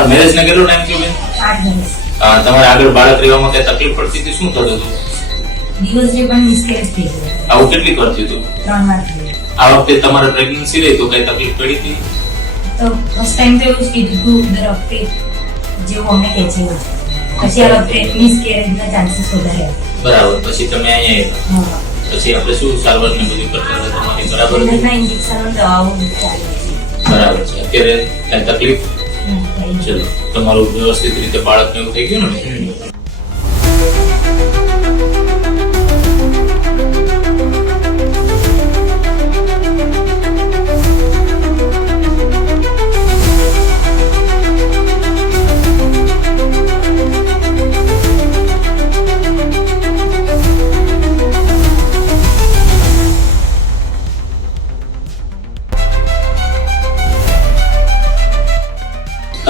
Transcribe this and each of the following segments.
તમારા મેરેજ ને કેટલો ટાઈમ થયો બેન? 8 વર્ષ. તમારે આગળ બાળક રહેવામાં કઈ તકલીફ પડતી હતી? શું થતું હતું? દિવસની પણ મિસકેરેજ થઈ ગયો. આવું કેટલી વાર થયું હતું? 3 વાર થયું. આ વખતે તમારે પ્રેગ્નન્સી રહી તો કઈ તકલીફ પડી હતી? તો ફર્સ્ટ ટાઈમ તો એવું જ કીધું હતું દર વખતે જેવું અમને કહે છે એવું. પછી આ વખતે મિસકેરેજના ચાન્સીસ વધારે હતા. બરાબર. પછી તમે અહીંયા આવ્યા. પછી આપણે શું સારવાર ને બધું કરતા હતા તમારી? બરાબર હતી? એના ઇન્જેક્શન દવાઓ ચાલે છે. બરાબર છે. અત્યારે કઈ તકલીફ? કંઈ ચલો, તમારું વ્યવસ્થિત રીતે બાળક ને એવું થઈ ગયું ને?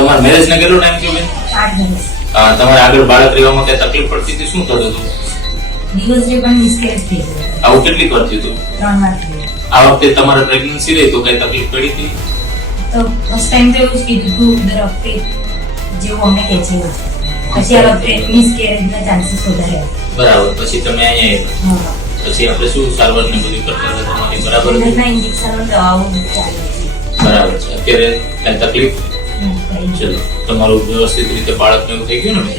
તમારા મેરેજ ને કેટલો ટાઈમ થયો બેન? 8 વર્ષ. તમારે આગળ બાળક રહેવામાં કઈ તકલીફ પડતી હતી? શું થતું હતું? દિવસની પણ મિસકેરેજ થઈ ગયો. આવું કેટલી વાર થયું હતું? 3 વાર થયું. આ વખતે તમારે પ્રેગ્નન્સી રહી તો કઈ તકલીફ પડી હતી? તો ફર્સ્ટ ટાઈમ તો એવું જ કીધું હતું દર વખતે જેવું અમને કહે છે એવું. પછી આ વખતે મિસકેરેજના ચાન્સીસ વધારે હતા. બરાબર. પછી તમે અહીંયા આવ્યા. પછી આપણે શું સારવાર ને બધું કરતા હતા તમારી? બરાબર હતી? એના ઇન્જેક્શન દવાઓ ચાલે છે. બરાબર છે. અત્યારે કઈ તકલીફ? કંઈ ચલો, તમારું વ્યવસ્થિત રીતે બાળક ને એવું થઈ ગયું ને?